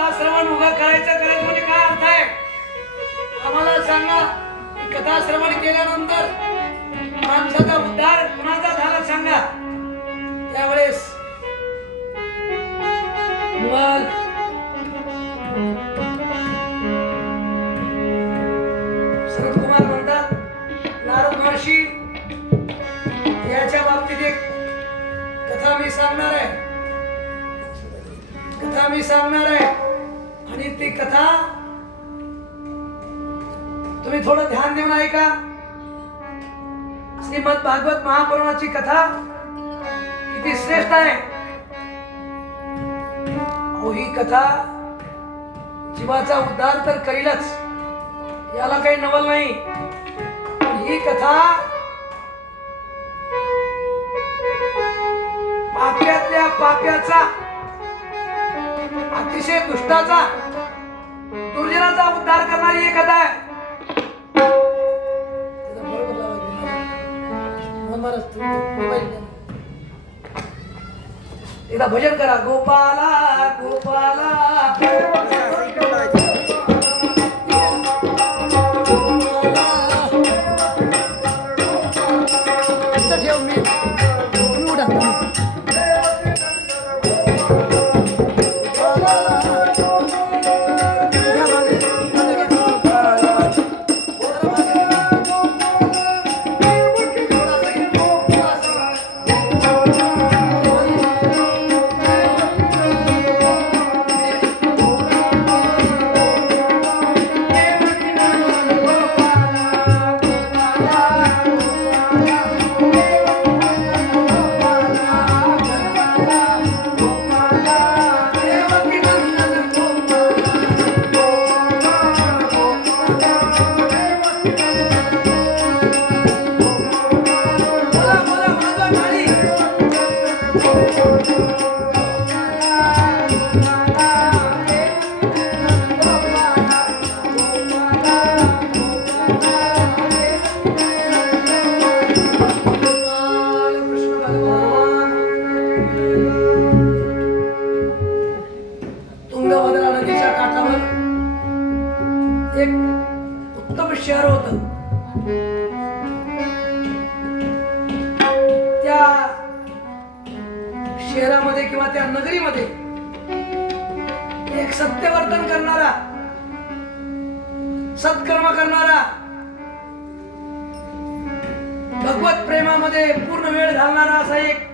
कथा श्रवण उभं करायचं म्हणजे काय अर्थ आहे आम्हाला सांगा. कथा श्रवण केल्यानंतर माणसाचा उद्धार कुणाचा झाला सांगा. त्यावेळेस मग शरद कुमार म्हणतात नारद महर्षी याच्या बाबतीत एक कथा मी सांगणार आहे आणि ती कथा तुम्ही थोडं ध्यान देऊन ऐका. श्रीमद भागवत महापुराणाची कथा किती श्रेष्ठ आहे. ही कथा जीवाचा उद्धार तर करीलच, याला काही नवल नाही. पण ही कथा पाप्यातल्या पाप्याचा, अतिशय दुष्टाचा, दुर्जनाचा उद्धार करणारी ही कथा आहे. एकदा भजन करा. गोपाला गोपाला ठेव मी एक उत्तम शहर होत. त्या शहरामध्ये किंवा त्या नगरीमध्ये एक सत्यवर्तन करणारा, सत्कर्म करणारा, भगवत प्रेमामध्ये पूर्ण वेळ घालणारा असा एक